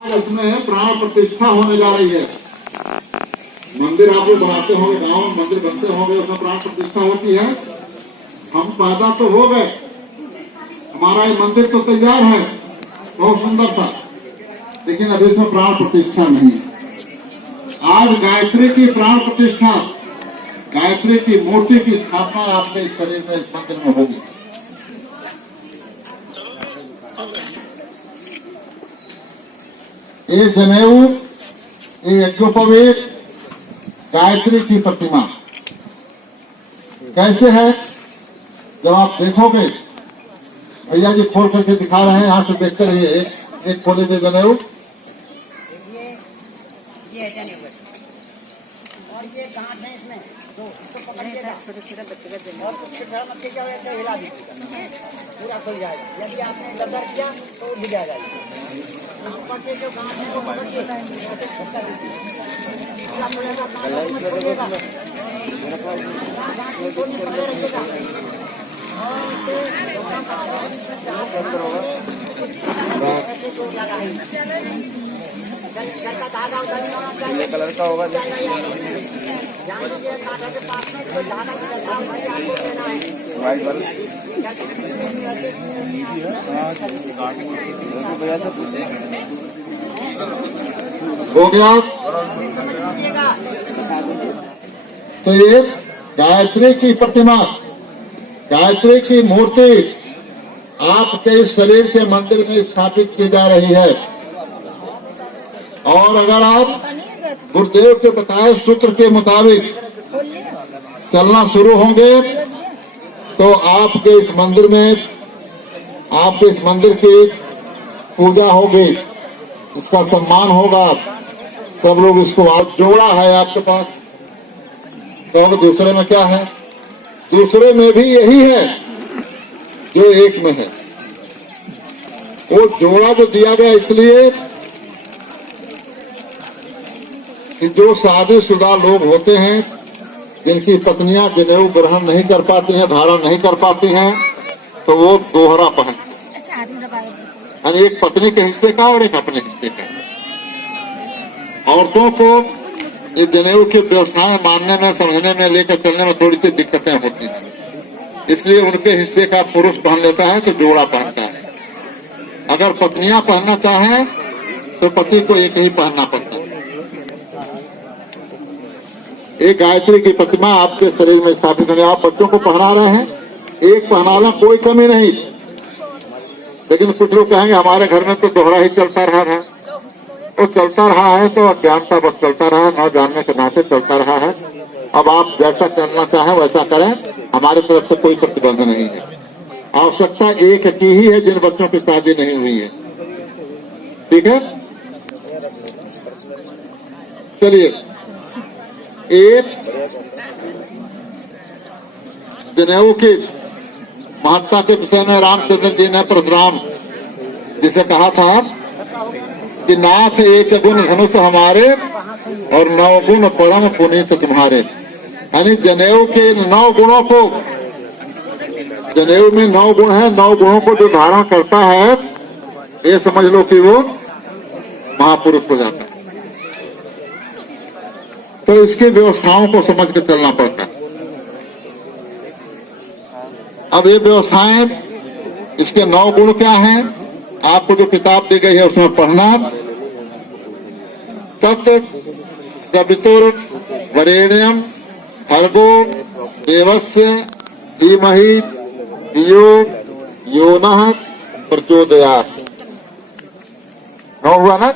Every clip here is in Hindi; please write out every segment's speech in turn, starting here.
इसमें प्राण प्रतिष्ठा होने जा रही है। मंदिर आप लोग बनाते होंगे, गांव में मंदिर बनते होंगे, उसमें प्राण प्रतिष्ठा होती है। हम पैदा तो हो गए, हमारा ये मंदिर तो तैयार है, बहुत सुंदर था, लेकिन अभी इसमें प्राण प्रतिष्ठा नहीं है। आज गायत्री की प्राण प्रतिष्ठा, गायत्री की मूर्ति की स्थापना आपके इस शरीर में, इस मंदिर में होगी। ये जनेऊ, ये यज्ञोपवीत, गायत्री की प्रतिमा कैसे है जब आप देखोगे। भैया जी खोल करके दिखा रहे हैं, यहां से देखते रहिए। एक खोले थे जनेऊ, ये जनेऊ और ये गांठ है इसमें दो, इसको पकड़िएगा छोटे-छोटे बच्चे का जनेऊ और कुछ छोटा मत क्या होता है, हिला दीजिएगा पूरा खुल जाएगा। यदि आपने दर्द किया तो ढील जाएगा। ऊपर के जो गांठ है वो पकड़िएगा, ऐसे झटका दीजिए। पूरा खुलेगा, गांठ खुलेगा, गांठ को पकड़े रखिएगा और इसे ऐसे जोर लगाइए। ये कलर का होगा व्हाइट वाला हो गया। तो ये गायत्री की प्रतिमा, गायत्री की मूर्ति आपके शरीर के मंदिर में स्थापित की जा रही है। और अगर आप गुरुदेव के बताए सूत्र के मुताबिक चलना शुरू होंगे तो आपके इस मंदिर में, आपके इस मंदिर की पूजा होगी, इसका सम्मान होगा। सब लोग इसको, आप जोड़ा है आपके पास, तो दूसरे में क्या है? दूसरे में भी यही है जो एक में है। वो जोड़ा जो दिया गया इसलिए कि जो शादीशुदा लोग होते हैं, जिनकी पत्नियां जनेऊ ग्रहण नहीं कर पाती हैं, धारण नहीं कर पाती हैं, तो वो दोहरा पहनते हैं, यानी एक पत्नी के हिस्से का और एक अपने हिस्से का। औरतों को ये जनेऊ के व्यवसाय मानने में, समझने में, लेकर चलने में थोड़ी सी दिक्कतें होती हैं, इसलिए उनके हिस्से का पुरुष पहन लेता है तो जोड़ा पहनता है। अगर पत्नियां पहनना चाहें तो पति को एक ही पहनना पड़ता है। एक गायत्री की प्रतिमा आपके शरीर में स्थापित होने, आप बच्चों को पहना रहे हैं, एक पहनाना कोई कमी नहीं। लेकिन कुछ लोग कहेंगे हमारे घर में तो दोहरा ही चलता रहा है। वो चलता रहा है तो अज्ञानता बस चलता रहा, न जानने के नाते चलता रहा है। अब आप जैसा करना चाहें वैसा करें, हमारे तरफ से कोई प्रतिबंध नहीं है। आवश्यकता एक की ही है, जिन बच्चों की शादी नहीं हुई है। ठीक है, चलिए। एक जनेऊ की महत्ता के विषय में रामचंद्र जी ने परशुराम जिसे कहा था कि नाथ एक गुण धनुष हमारे और 9 गुण परम पुनीत तुम्हारे। यानी जनेऊ के 9 गुणों को, जनेऊ में 9 गुण है, 9 गुणों को जो धारण करता है, ये समझ लो कि वो महापुरुष हो जाता है। तो इसकी व्यवस्थाओं को समझ के चलना पड़ता है। अब ये व्यवस्थाएं, इसके 9 गुण क्या हैं? आपको जो किताब दी गई है उसमें पढ़ना। तत् सवितुर वरेण्यम भर्गो देवस्य धीमहि धियो यो नः प्रचोदयात्। 9 हुआ ना?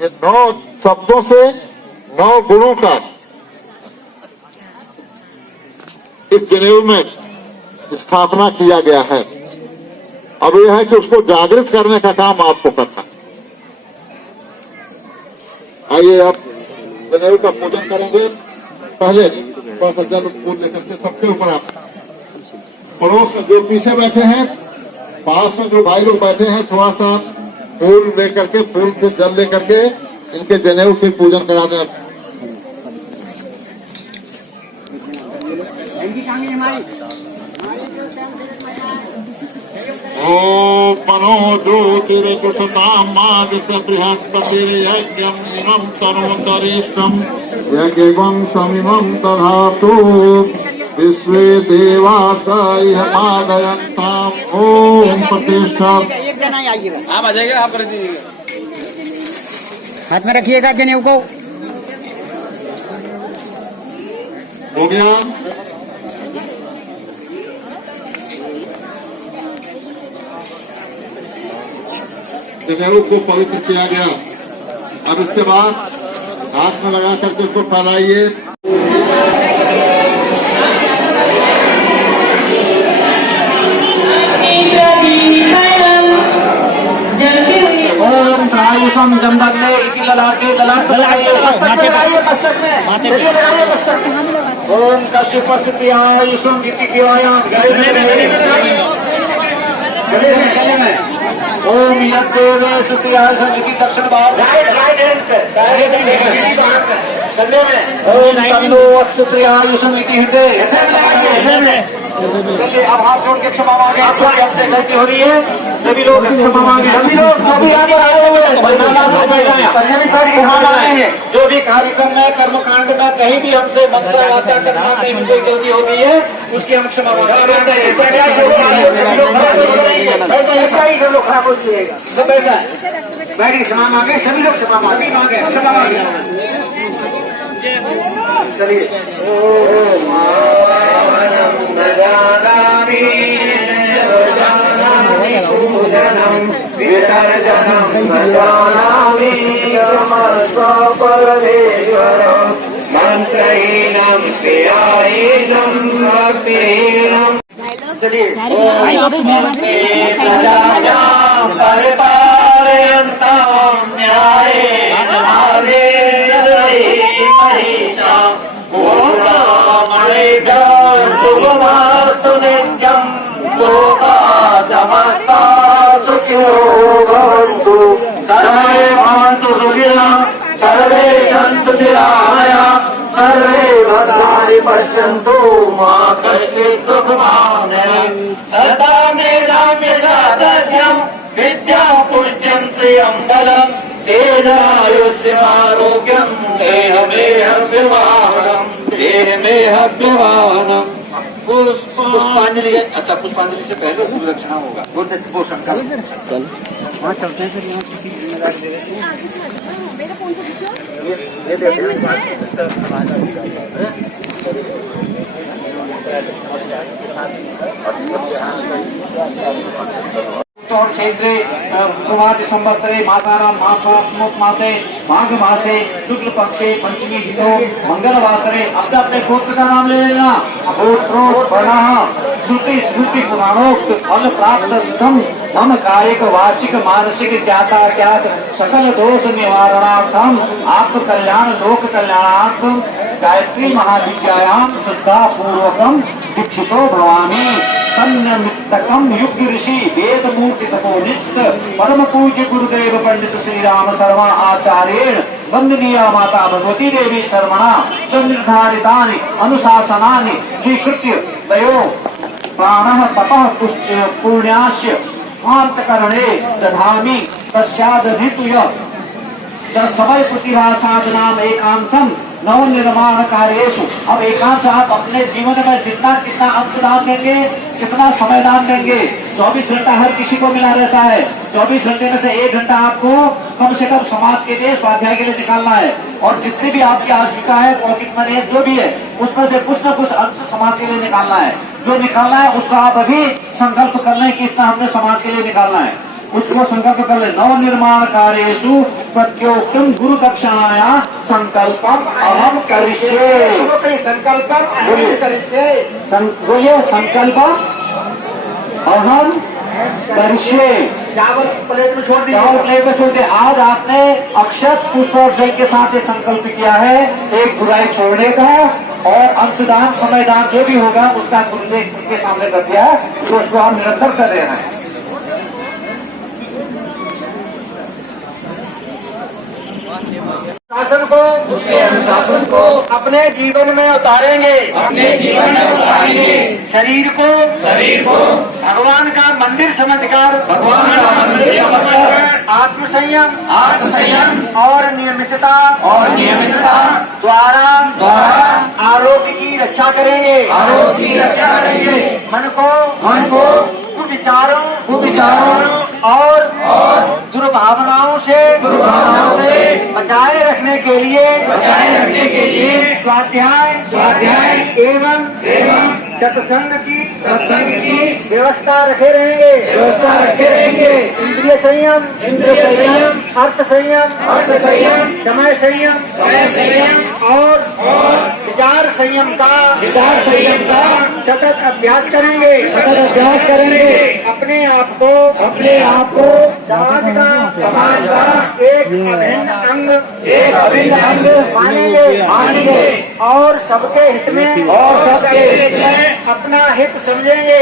ये 9 शब्दों से 9 गुणों का इस जनेऊ में स्थापना किया गया है। अब यह है कि उसको जागृत करने का काम आपको करना है। आइए आप जनेऊ का पूजन करेंगे। पहले जल फूल लेकर के सबके ऊपर आप, पड़ोस में जो पीछे बैठे हैं, पास में जो भाई लोग बैठे हैं, थोड़ा सा फूल लेकर के, फूल से जल लेकर के इनके जनेऊ की पूजन करा दें। ओम मनो ज्योतिर्कुशतां मागस बृहस्पतिर्यज्ञं इमं तनोतरीष्टं यज्ञं समिमं दधातु विश्वे देवास इह पादयन्ताम् ओम प्रतिष्ठा। एक जना ही आइए बस। आप आ जाइएगा, आप कर दीजिएगा। हाथ में रखिएगा जनेऊ को। हो गया। जनेऊ को पवित्र किया गया। अब इसके बाद हाथ में लगा करके उसको फैलाइए। ओम आयुषम जमदग्ने इति ललाटे ललाट लगाइए मस्तक में लगाइए मस्तक में। ओम कश्यप सुति आयुषम इति व्यायाम गले में। ओम यज्ञ सुति आयुषम इति दक्षिण भाग राइट हैंड पे कंधे में। ओम तन्नो अस्तु आयुषम इति हृदय में। चलिए अब हाथ जोड़ के क्षमा मांगे। आप लोग हमसे गलती हो रही है, सभी लोग क्षमा मांगे। सभी लोग सभी यहाँ पर आए हुए हैं, क्षमा मांगे। जो भी कार्यक्रम में कर्मकांड में कहीं भी हमसे मनसा वाचा करना कहीं भी कोई गलती हो गई है उसकी हम क्षमा मांगे। खराब हो जाएगा सब ऐसा है। बैठिए क्षमा मांगे, सभी लोग क्षमा मांगे क्षमा मांगे। चलिए मंत्रहीनम क्रियाहीनम भक्तिहीनम। चलिए प्रजानां परिपालयन्तां न्यायेन मार्गेण महिषां पूर्णमणिभ्यं शुभमस्तु नित्यं लोकाः समस्ताः सुखिनो भवन्तु। सर्वे भवन्तु सुखिनः, सर्वे सन्तु निरामयाः, सर्वे भद्राणि पश्यन्तु मा कश्चित् दुःखभाग्। सदा मेधाम्य सत्यं विद्या पुष्टिं प्रियं बलं तेनायुष्यमारोग्यं देहमेहव्यवाहनम्। पुष्पांजलि। अच्छा, पुष्पांजलि से पहले गुरुदक्षिणा होगा। वो संकल्प चल वहाँ चलते हैं। फिर यहाँ किसी जिम्मेदारी दे देते हैं। मेरा फोन को खींचो। ये देते हैं। क्षेत्रे कुमार संवत्सरे मासानां मासे माघ मासे शुक्ल पक्षे पंचमी तिथौ मंगलवासरे। अब अपने गोत्र का नाम ले लेना। गोत्रो वर्णः श्रुति स्मृति पुराणोक्त फल प्राप्त सुखम मम कायिक वाचिक मानसिक ज्ञाता ज्ञात सकल दोष निवारणार्थम आत्म कल्याण लोक कल्याणार्थम गायत्री महाविद्यायां श्रद्धा पूर्वकम दीक्षितो भवामि। तन्नमित्तकम युग ऋषि वेद मूर्ति तपोनिष्ठ परम पूज्य गुरुदेव पंडित श्री राम शर्मा आचार्येण वंदनीया माता भगवती देवी शर्मणा च निर्धारितानि अनुशासनानि स्वीकृत्य तयो प्राणः तपः पुण्यास्य स्वान्तकरणे दधामि। तस्यादधितुय च समय प्रतिभा साधनाम एकांशम नव निर्माण कार्येषु। अब एकांश आप अपने जीवन में जितना कितना अंशदान देंगे, कितना समय दान देंगे। 24 घंटा हर किसी को मिला रहता है। 24 घंटे में से 1 घंटा आपको कम से कम समाज के लिए स्वाध्याय के लिए निकालना है। और जितनी भी आपकी आजीविका है, पॉकेट मनी है, जो भी है, उसमें से कुछ न कुछ अंश समाज के लिए निकालना है। जो निकालना है उसका आप अभी संकल्प कर लें कि इतना हमने समाज के लिए निकालना है, उसको संकल्प कर ले। नव निर्माण कार्येषु प्रत्योक्तम गुरु दक्षिणाया संकल्पम अहम करिष्ये। संकल्पम अहम करिष्ये। बोलिए संकल्पम अहम करिष्ये। चावल प्लेट में छोड़ दीजिए। चावल प्लेट में छोड़ दिए। आज आपने अक्षत पुष्प और जल के साथ ये संकल्प किया है एक बुराई छोड़ने का और अंशदान समयदान जो भी होगा उसका गुरुदेव के सामने कर दिया है, तो उसको हम निरंतर कर रहे हैं। शासन को उसके अनुशासन को अपने जीवन में उतारेंगे। शरीर को भगवान का मंदिर समझकर आत्मसंयम और नियमितता द्वारा आरोग्य की रक्षा करेंगे। मन को कुविचारों और दुर्भावनाओं से बचाए रखने के लिए स्वाध्याय एवं सत्संग की व्यवस्था रखे रहेंगे। इंद्रिय संयम, अर्थ संयम, समय संयम और विचार संयम का सतत अभ्यास करेंगे। अपने आप को समाज का एक अभिन्न अंग मानेंगे और सबके हित में अपना हित समझेंगे।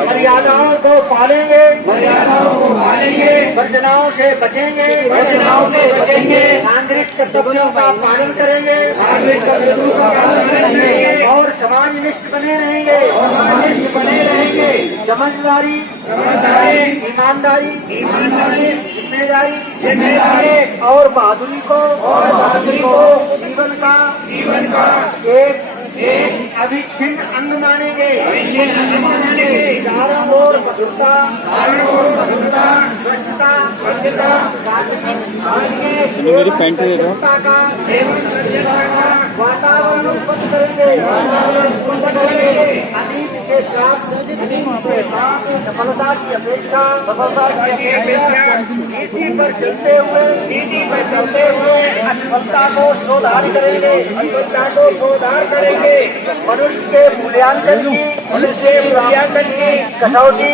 मर्यादाओं को पालेंगे। वर्जनाओं से बचेंगे। आंतरिक कर्तव्यों का पालन करेंगे और समाजनिष्ठ बने रहेंगे। समझदारी, ईमानदारी, जिम्मेदारी और बहादुरी को जीवन का एक अविच्छिन्न अंग मानेंगे। चारों ओर मधुरता, स्वच्छता, मेरी पैंट वातावरण उत्पन्न करेंगे। अतीत के साथ सफलता की अपेक्षा नीति पर चलते हुए असफलता को सुधार करेंगे। मनुष्य के मूल्यांकन की कसौटी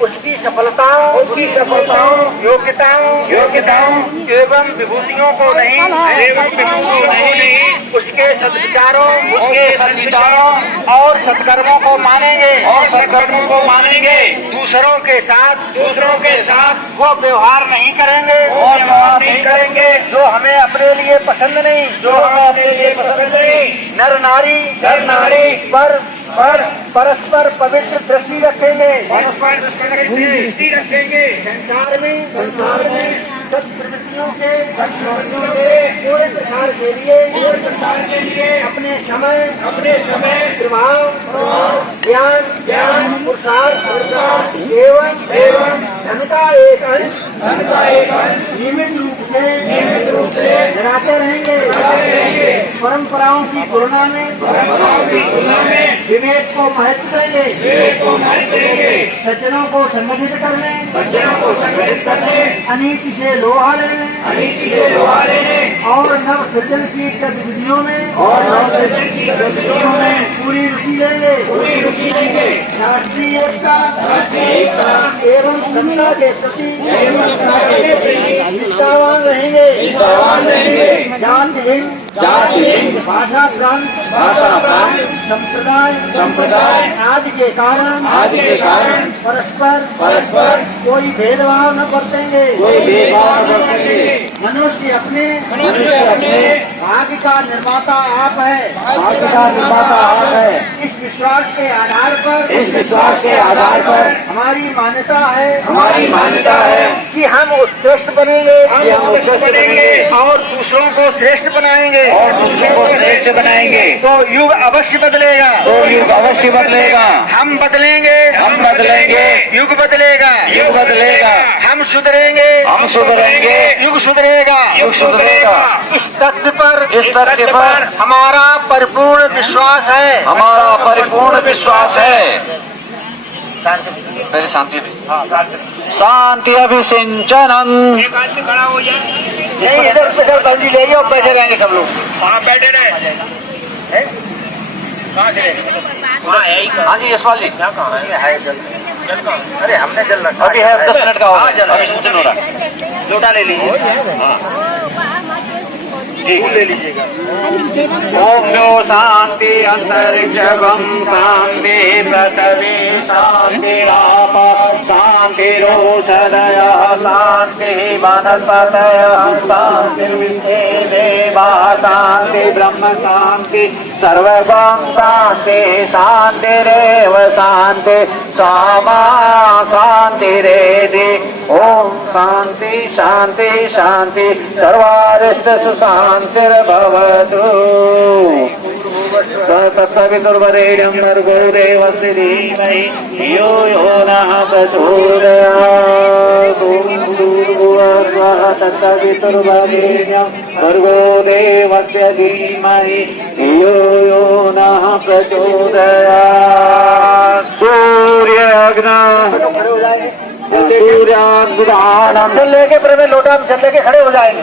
उसकी सफलताओं योग्यताओं एवं विभूतियों को नहीं उसके सद्विचारों और सत्कर्मों को मानेंगे। दूसरों के साथ वो व्यवहार नहीं करेंगे जो हमें अपने लिए पसंद नहीं। नर नारी पर परस्पर पवित्र दृष्टि रखेंगे। संसार में सत्प्रवृत्तियों के पूरे प्रसार के लिए अपने समय प्रभाव ज्ञान पुरुषार्थ एवं धन का एक अंश नियमित रूप से लगाते रहेंगे। परंपराओं की तुलना में विवेक को महत्व देंगे। सज्जनों को संगठित करने अनीति से लोहा लेने और नव सृजन की गतिविधियों में पूरी रुचि लेंगे। राष्ट्रीय एकता एवं समता के प्रति निष्ठावान रहेंगे। जाति भाषा प्रांत संप्रदाय आदि के कारण परस्पर कोई भेदभाव न बरतेंगे। मनुष्य अपने भाग्य का निर्माता आप है। इस विश्वास के आधार पर हमारी मान्यता है कि हम उत्कृष्ट बनेंगे और दूसरों को श्रेष्ठ बनाएंगे। तो युग अवश्य बदलेगा। हम बदलेंगे। युग बदलेगा। हम सुधरेंगे। युग सुधरेगा। इस तथ्य पर हमारा परिपूर्ण विश्वास है। पहले शांति अभिसिंचनम। नहीं, इधर बंदी ले और बैठे रहेंगे सब लोग। वहाँ बैठे रहे। हाँ जी यशपाल जी, क्या कहा है? जल का? अरे हमने जल रखा अभी है, 10 मिनट का होगा। अभी सूचन हो रहा है। लोटा ले लीजिए। हाँ ले लीजिएगा। ओम जो शांति अंतरिक्षम शांति पृथ्वी शांति राप शांति रोषधय शांति वनस्पतय शांति देवा शांति ब्रह्म शांति सर्वगम शांति शांतिरेव शांति सामा शांतिरेधि। ओम शांति शांति शांति सर्वारिष्ट सुशांतिर्भवतु। तत्सवितुर्वरेण्यं भर्गो देवस्य धीमहि धियो यो नः प्रचोदयात्। ॐ भूर्भुवः स्वः तत्सवितुर्वरेण्यं भर्गो देवस्य धीमहि धियो यो नः प्रचोदयात्। सूर्याग्निदानम जल लेके प्रभु लोटा जल लेके खड़े हो जाएंगे।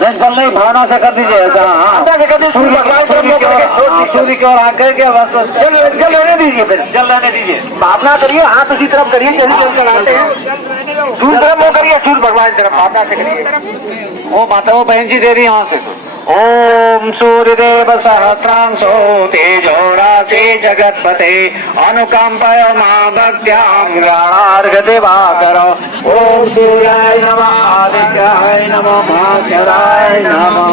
नहीं जल नहीं भावना से कर दीजिए ऐसा। सूर्य की ओर आग करके बस जल लेने दीजिए, फिर जल लेने दीजिए। भावना करिए, हाथ उसी तरफ करिए जैसे जल चढ़ाते हैं। सूर्य तरफ वो करिए, सूर्य भगवान की तरफ भावना से करिए। वो माता वो बहन जी दे रही यहाँ से। ओम सूर्यदेव सहस्रांशो तेजो राशि जगत्पते अनुकंपय मां भक्त्यां गणार्घ दिवाकर। ओम सूर्याय नमः आदित्याय नमः भास्कराय नमः।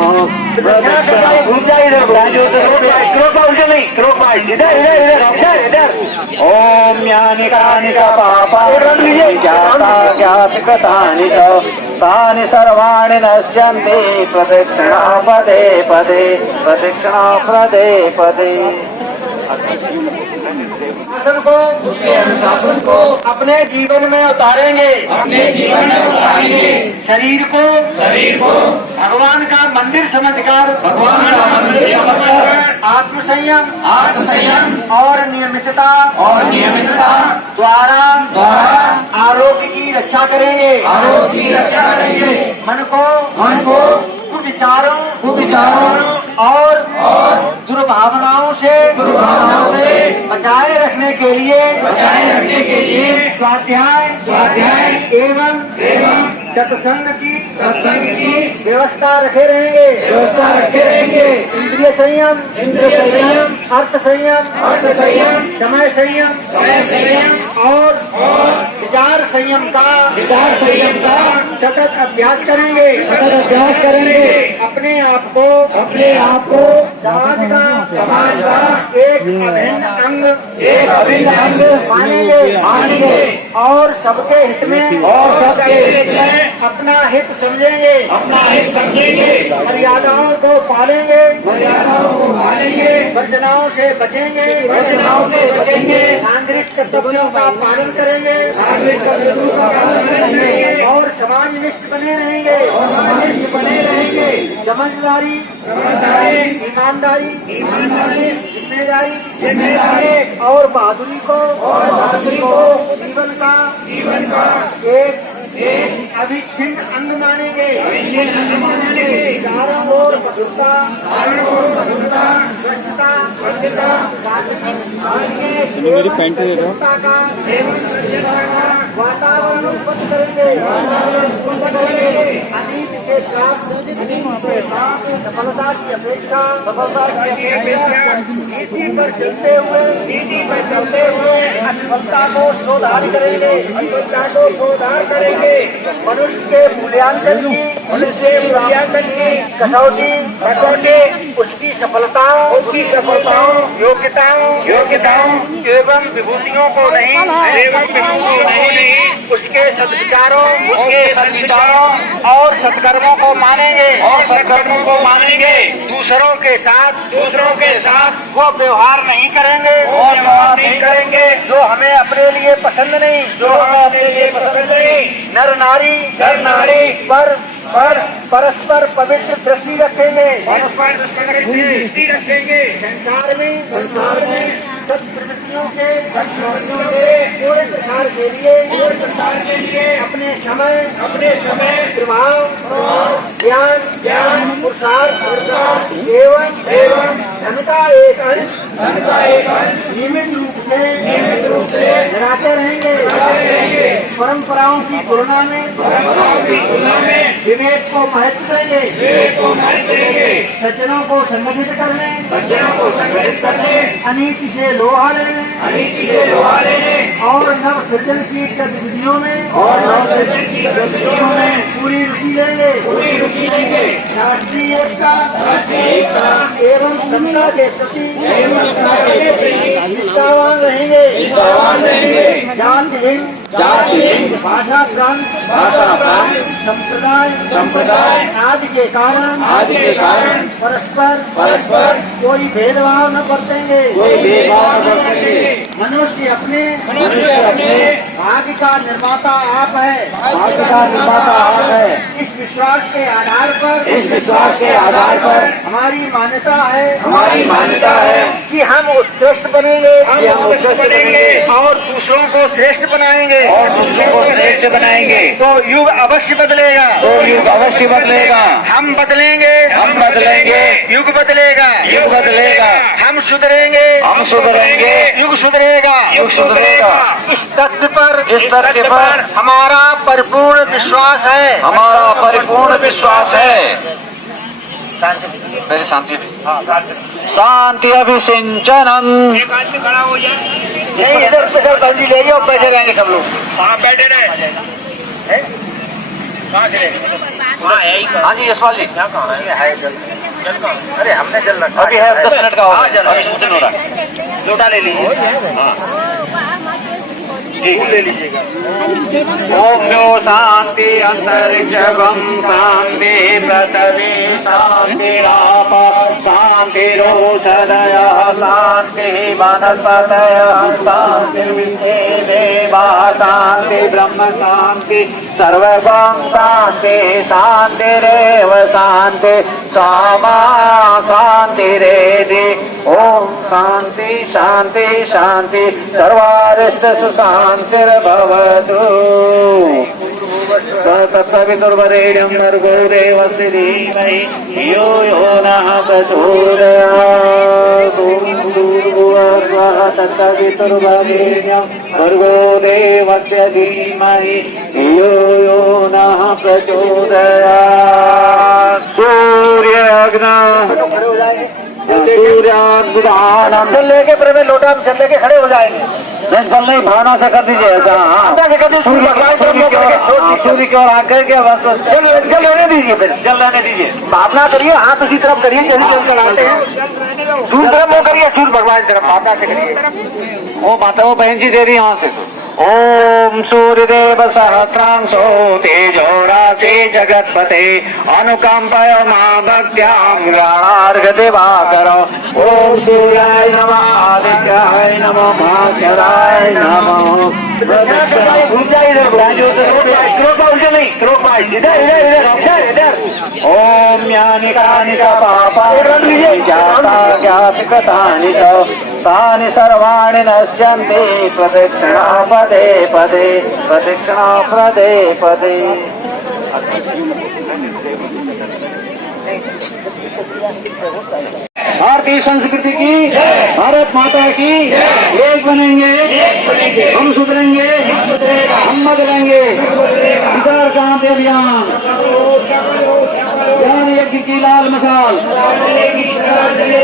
ओम यानि कानि च पापानि ज्ञातकृतानि च तानि सर्वाणि नश्यन्ति प्रदक्षिणा पदे पदे प्रदक्षिणा पदे पदे। उसके अनुशासन को अपने जीवन में उतारेंगे, शरीर को भगवान का मंदिर समझकर आत्मसंयम और नियमितता द्वारा आरोग्य की रक्षा करेंगे। मन को कुविचारों और दुर्भावनाओं से बचाए रखने के लिए स्वाध्याय एवं सत्संग की व्यवस्था रखे रहेंगे। इंद्रिय संयम अर्थ संयम समय संयम और विचार संयम का सतत अभ्यास करेंगे। अपने आप को समाज का एक अभिन्न अंग मानेंगे और सबके हित में अपना हित समझेंगे। मर्यादाओं को पालेंगे, वर्जनाओं से बचेंगे, नागरिक कर्तव्यों का पालन करेंगे और समाजनिष्ठ बने रहेंगे। समझदारी, ईमानदारी, जिम्मेदारी और बहादुरी को जीवन का एक अविच्छिन्न अंग मानेंगे। चारों ओर मधुरता, मेरी पैंट दे दो। वातावरण उत्पन्न करेंगे। अतीत के साथ सफलता की अपेक्षा नीति पर चलते हुए असफलता को सुधार करेंगे। मनुष्य के मूल्यांकन की कसौटी उसकी सफलताओं योग्यताओं एवं विभूतियों को नहीं उसके सद्विचारों और सत्कर्मों को मानेंगे। दूसरों के साथ वो व्यवहार नहीं करेंगे जो हमें अपने लिए पसंद नहीं। नर नारी पर परस्पर पवित्र दृष्टि रखेंगे। संसार में सत्प्रवृत्तियों के पूरे प्रसार के लिए अपने समय प्रभाव ज्ञान पुरुषार्थ एवं धनता एक अंश नियमित रूप से लगाते रहेंगे। परंपराओं की तुलना में विवेक को महत्व देंगे, सज्जनों को संगठित करने, अनीति से लोहा लेने, और नव सृजन की गतिविधियों में पूरी रुचि लेंगे, राष्ट्रीय एकता एवं समता के प्रति निष्ठावान रहेंगे, जाति हिंद भाषा प्रांत संप्रदाय आदि के कारण परस्पर कोई भेदभाव न बरतेंगे, मनुष्य अपने भाग्य का निर्माता आप है, इस विश्वास के आधार पर हमारी मान्यता है कि हम उत्कृष्ट बनेंगे और दूसरों को श्रेष्ठ बनाएंगे, तो युग अवश्य बदलेगा, हम बदलेंगे, युग बदलेगा, हम सुधरेंगे, युग सुधरेगा। इस तथ्य पर हमारा परिपूर्ण विश्वास है, मेरी शांति अभिसिंचनम। नहीं, इधर बंदी ले जाओ, बैठे रहेंगे सब लोग। हाँ, बैठे रहे। हाँ जी यशपाल जी, क्या कहा है? अरे हमने जल रखा अभी है, 10 मिनट का होगा, अभी सूचन हो रहा है। लोटा ले लीजिए, जी ले लीजिएगा। ओम जो शांति अंतरिक्षम शांति पृथ्वी शांतिराप शांतिरोषधय शांति वनस्पतय शांतिर्विश्वेदेवा शांति ब्रह्म शांति सर्वं शांति शांतिरेव शांति सामा शांतिरेधि। ओम शांति शांति शांति सर्वारिष्ट सुशांतिर्भवतु। तत्सवितुर्वरेण्यं भर्गो देवस्य धीमहि धियो यो नः प्रचोदयात्। ॐ भूर्भुवः स्वः तत्सवितुर्वरेण्यं भर्गो देवस्य धीमहि धियो यो नः प्रचोदयात्। सूर्याग्निदानम जल लेके प्रभु लोटा में जल लेके खड़े हो जाएंगे। नहीं जल नहीं, भावना से कर दीजिए ऐसा। सूर्य की ओर आकर के बस जल लेने दीजिए, फिर जल लेने दीजिए। भावना करिए, हाथ उसी तरफ करिए जैसे जल चढ़ाते हैं। दूसरी तरफ मुँह करिए, सूर्य भगवान की तरफ भावना से करिए। वो माता वो बहन जी दे रही यहाँ से। ओम सूर्यदेव सहस्रांशो तेजो राशि जगत्पते अनुकंपय मां भक्त्यां ज्ञानार्घ दिवाकर। ओम सूर्याय नमः आदित्याय नमः भास्कराय नमः। ओम यानि कानि च पापानि ज्ञाता कथानि च तानि सर्वाणि नश्यन्ति प्रदक्षिणा पदे पदे। भारतीय संस्कृति की, भारत माता की, एक बनेंगे, हम सुधरेंगे, हम बदलेंगे। विचार क्रांति अभियान, ज्ञान यज्ञ की लाल मसाल,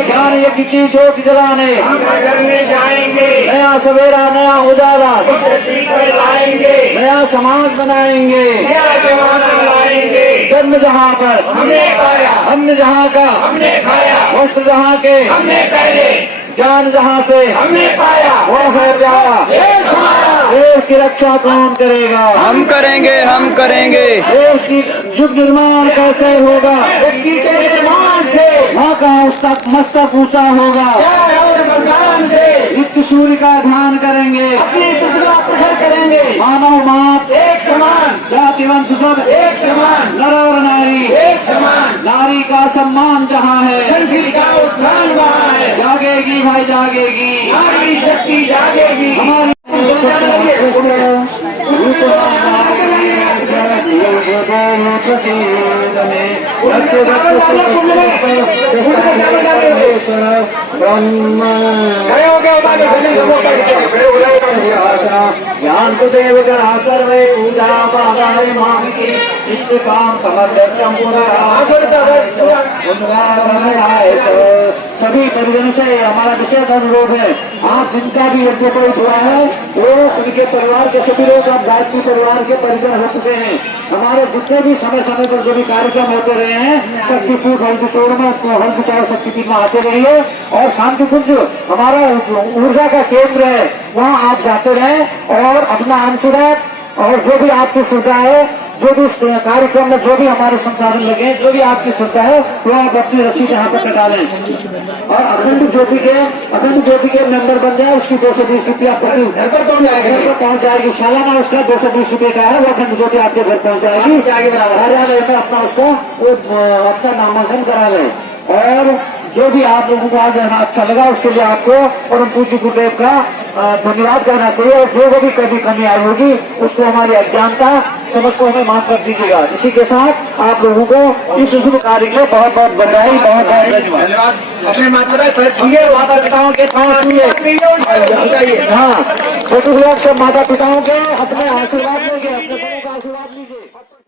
ज्ञान यज्ञ की ज्योति जलाने जाएंगे। नया सवेरा, नया उजाला लाएंगे, नया समाज बनाएंगे। जन्म जहाँ पर हमने पाया, अन्न जहाँ का हमने खाया, वस्त्र जहाँ के हमने पहने, ज्ञान जहाँ से हमने पाया, वो है प्यारा। देश की रक्षा कौन करेगा? हम करेंगे। देश की युग निर्माण कैसे होगा? व्यक्ति के निर्माण से। माँ का मस्तक ऊंचा होगा और बलिदान से। नित्य सूर्य का ध्यान करेंगे, अपनी प्रतिभा प्रकट करेंगे। मानव मात एक समान, जाति वंश सब एक समान, नर और नारी एक समान। नारी का सम्मान जहाँ है, संस्कृति का उत्थान वहाँ है। जागेगी भाई जागेगी, नारी शक्ति जागेगी हमारी। में ज्ञान को देव गणा सर्वे पूजा पादाय मां की इष्ट काम समर्थ सभी परिजनों से हमारा विशेष अनुरोध है, आप जिनका भी यज्ञोपवीत हुआ है वो उनके परिवार के सभी लोग अब गायत्री परिवार के परिजन हो चुके हैं। हमारे जितने भी समय समय पर जो भी कार्यक्रम होते रहे हैं शक्तिपीठ हल्दीचोड़ में हल्दीचोड़ शक्तिपीठ में आते रहिए और शांति कुंज हमारा ऊर्जा का केंद्र है, वहाँ आप जाते रहें और अपना अंशदान और जो भी आपकी सुविधा है, जो भी इस कार्यक्रम में जो भी हमारे संसाधन लगे, जो भी आपकी सुविधा है वो आप अपनी रसीद यहाँ पर कटा लें और अखंड ज्योति के मेंबर बन जाए। उसकी 220 रुपया प्रति घर पर पहुँच जाएगी। सालाना उसका 220 रुपये का है, वो अखंड ज्योति आपके घर पहुँच जाएगी। कार्यालय में अपना उसको अपना नामांकन करा लें और जो भी आप लोगों को आज रहना अच्छा लगा उसके लिए आपको परम पूज्य गुरुदेव का धन्यवाद करना चाहिए और जो भी कभी कमी आई होगी उसको हमारी अज्ञानता समझ को हमें माफ कर दीजिएगा। इसी के साथ आप लोगों को इस शुभ कार्य के लिए बहुत बहुत बधाई, बहुत बहुत धन्यवाद। अपने माता पैर छूइए, माता पिताओं के पांव छूइए। हाँ, फोटोग्राफ सब माता पिताओं के अपने आशीर्वाद लेंगे।